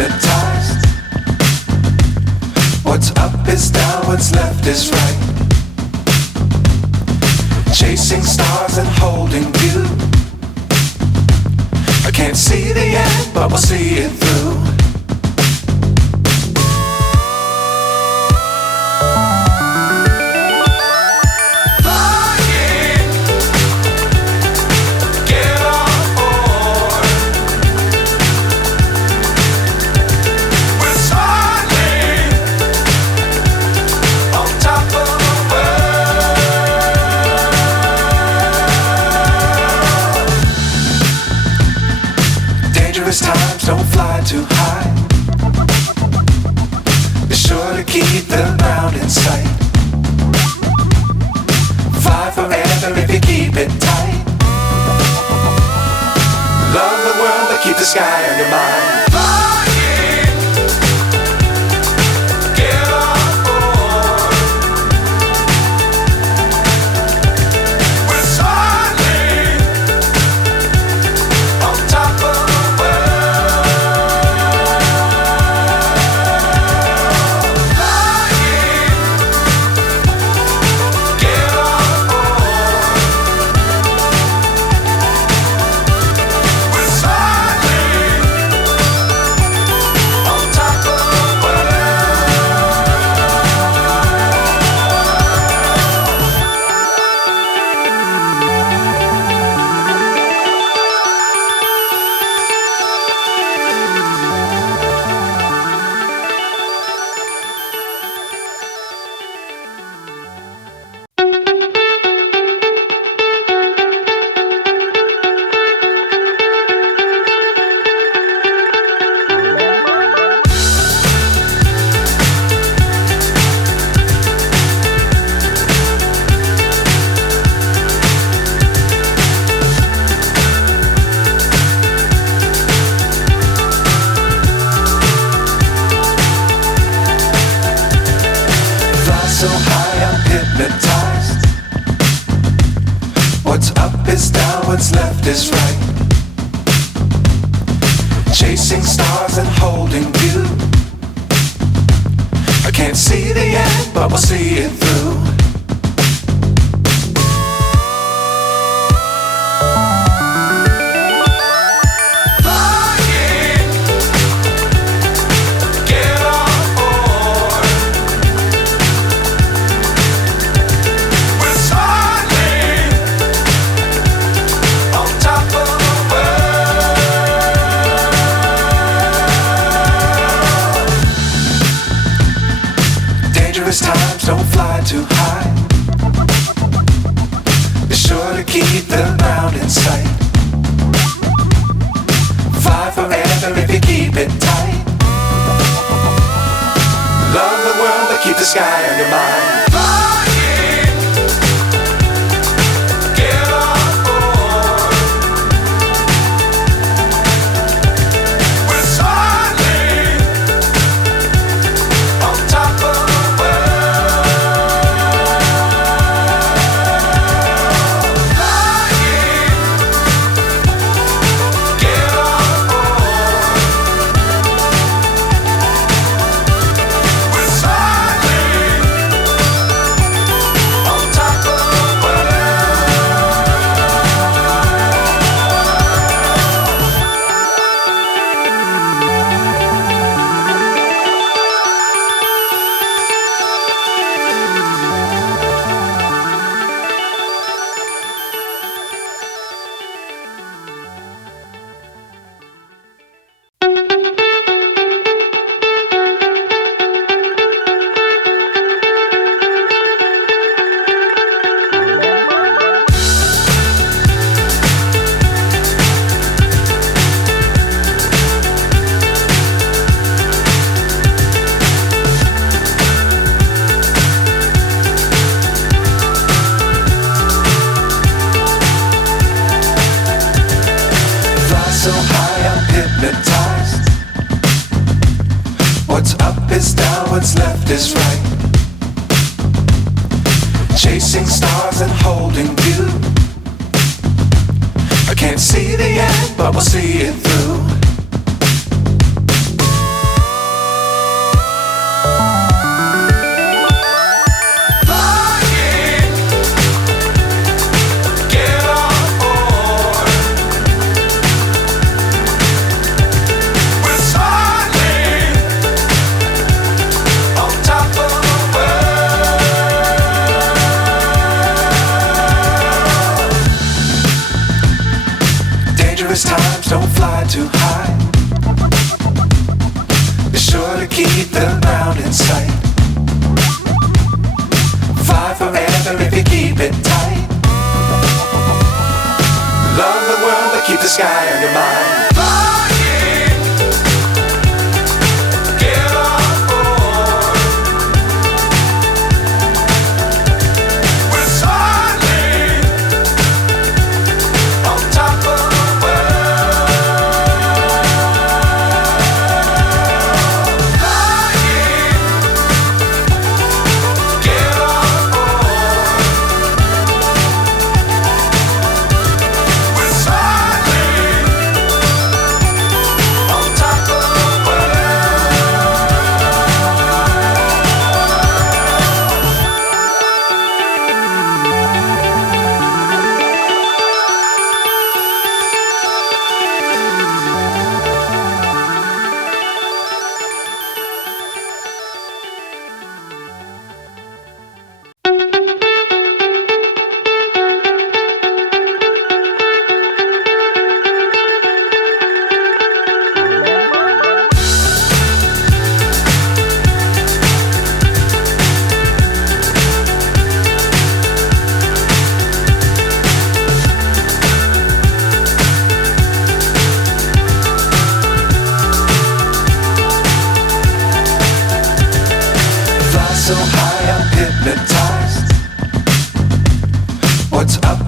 hypnotized. What's up is down, what's left is right. Chasing stars and holding you. I can't see the end, but we'll see it through. Times don't fly too high. Be sure to keep the ground in sight. Fly forever if you keep it tight. Love the world but keep the sky on your mind. So high I'm hypnotized. What's up is down, what's left is right. Chasing stars and holding you. I can't see the end, but we'll see it through. Times don't fly too high. Be sure to keep the ground in sight. Fly forever if you keep it tight. Love the world but keep the sky on your mind. So high I'm hypnotized. What's up is down, what's left is right. Chasing stars and holding you. I can't see the end, but we'll see it through. dangerous times, don't fly too high. Be sure to keep the ground in sight. Fly forever if you keep it tight. Love the world, but keep the sky on your mind. So high, I'm hypnotized. What's up